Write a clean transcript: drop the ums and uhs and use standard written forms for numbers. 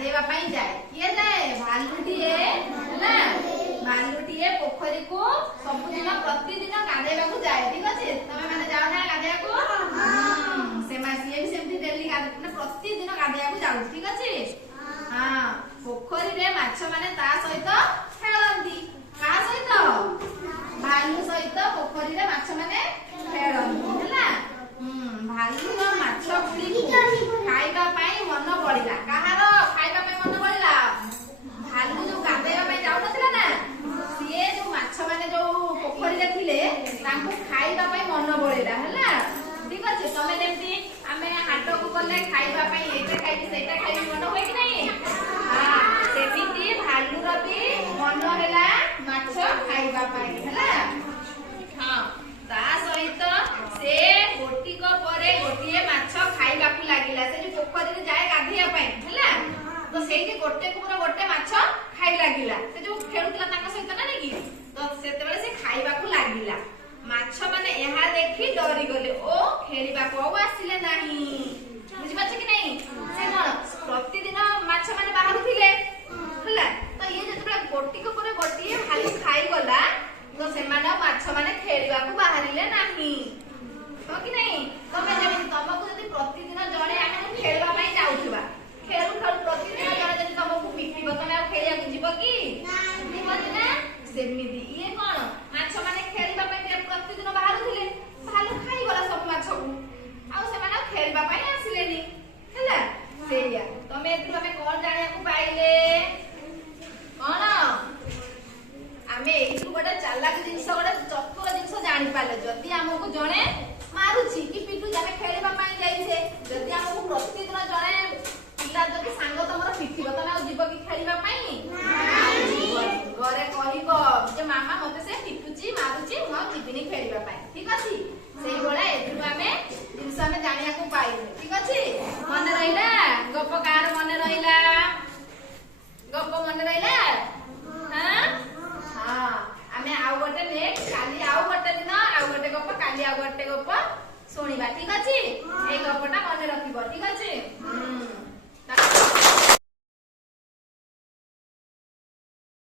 गाधेवा पाई जाए किए जाए भालुटीए ना भालुटीए पोखरी को सबुदिन प्रतिदिन गाधेवा को जाए ठीक अछि तमे माने जाओ ना गाधेवा को हां से मासी भी सेमती डेली गाधे प्रतिदिन गाधेवा को जाउ ठीक अछि हां पोखरी रे माछ माने ता सहित खेलंती का सहित भालू सहित पोखरी रे माछ माने खेलंती हैला भालू और माछ गुडी खाइबा पाई मन पड़िला कहारो खाइबा पाई मन पड़िला भालू जो गाधेबा पाई जाउ नथिला ना सिए जो माछ माने जो पोखरी रे थिले तांको खाइबा पाई मन पड़िला हैला ठीक अछि तमे जेमती हमें हाट को गले खाइबा पाई एटा खाइबी सेटा खाइबी मन होय कि नहीं हां सेमिति भालू रो भी मन हैला माछ खाइबा पाई हैला हां ता सहित से गोटी को परे गोटिए माछ खाइबा को लागिला से जो पोखरी रे जाए गाधिया पाई हैला तो सेठी गोटे को गोटे माछ खाइ लागिला से जो खेलुतला ताका सहित ना कि तो सेते बेले से खाइबा को लागिला माछ माने एहा देखि डरी गले ओ खेलिबा को आसिले नाही बुझि पाछ कि नहीं से कोन प्रतिदिन माछ माने बाहर थिले हैला तो ये जेतबे गोटी को परे गोटिए खाली खाइ गला तो से माने माछ माने खेलिबा को बाहरिले नाही हो कि नहीं तमे जब तमको यदि प्रतिदिन जणे आमे खेलबा पई जाउथबा खेलु खेलु प्रतिदिन जणे जदि तमको पिटिबो तमे आ खेलिया को जीव कि नहीं ना सेमिति ये कोन माछ माने खेलबा पई प्रतिदिन बाहर थिले भालू खाइ गला सब माछ को आ से माने खेलबा पई आसिलेनी हैला सेया तमे एथि हमें कोन जानिया को पाइले कोन आमे एथु गोटे चालाक जिंस गोटे चतुर जिंस जानि पाले जदि हमको जणे मारुची कि पिटू जाने खेलबा पाई जाइछे जदि हमको प्रतिदिन जणे पिला जदि सांग तमरो पिटिबो तने आ जीव कि खेलबा पाई घरे कहिबो जे मामा मते से पिटुची मारुची म जिबिनी खेलबा पाई ठीक अछि